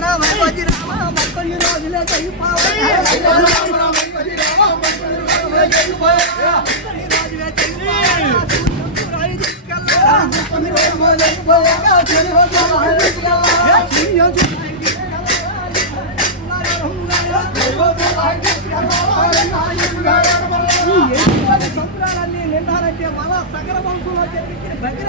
రామ పది రామ పది రాజులే జైపావ రామ రామ పది రామ పది రాజులే జైపావ రాజులే జైపావ రాయి దిక్కల్లా పది రామ జైపావ చెలి వద రాయి దిక్కల్లా చిన్న సంబరాలన్నీ నిండాలంటే మళ్ళా సగర బంకులో జరిగి దగ్గర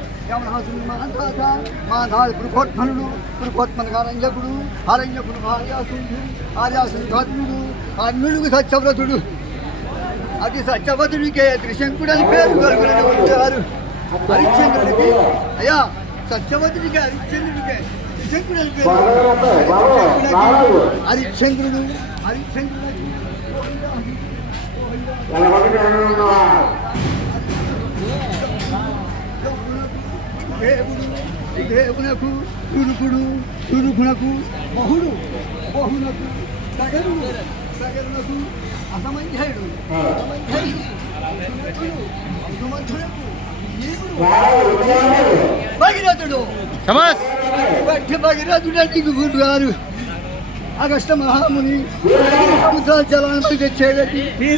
యవనాసుడు మాధాత మాధాడు పురుఖోత్మనుడు పురుఖోత్మనుడు అరంజకుడు అరంజకుడు ఆర్యాసుడు ఆర్యాసుడు ధాత్ముడు అన్నుడుకు సత్యవ్రతుడు. అది సత్యవ్రతుడికే త్రిశంకుడు అని పేరు కలుగుతారు హరిశ్చంద్రుడికి అయ్యా సత్యవతికి హరిశ్చంద్రుడికి త్రిశంకుడు అని పేరు హరిశ్చంద్రుడు హరిశ్చంద్రుడికి ఎలా దేవుడు దేవునకు తురుకుడు తురుకునకు బహుడు బహునకు సగరు సగరునకు అసమధ్యుడు భగీరథుడు భగీరథుడని గురు గారు అగస్ట మహాముని సముద్ర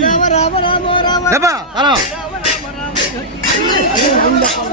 రామ రామ రామ రామ రామ రామ రామ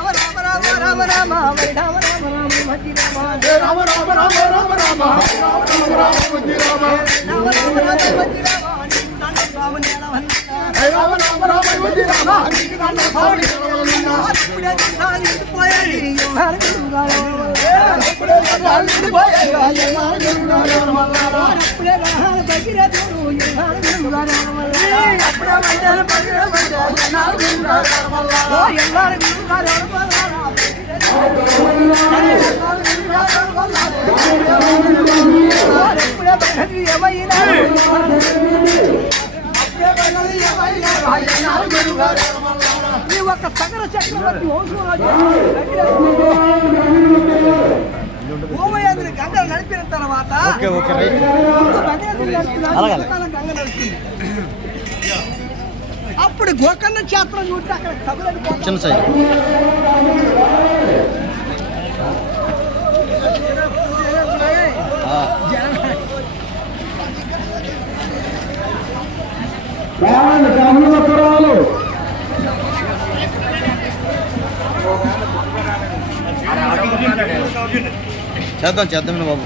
ராம ராம ஹரி ராம ராம ராம ஹரி ராம ராம ராம ராம ராம ராம ராம ராம ராம ஹரி ராம ராம ராம ராம ஹரி ராம ராம ராம ராம ஹரி ராம எல்லாரும் எல்லாரும் ఈ ఒక్క నడిపిన తర్వాత గంగ నడుస్తుంది అప్పుడు గోకర్ణ క్షేత్రం చూస్తే అక్కడ చిన్న సైజు చేద్దాం చేద్దాం బాబు.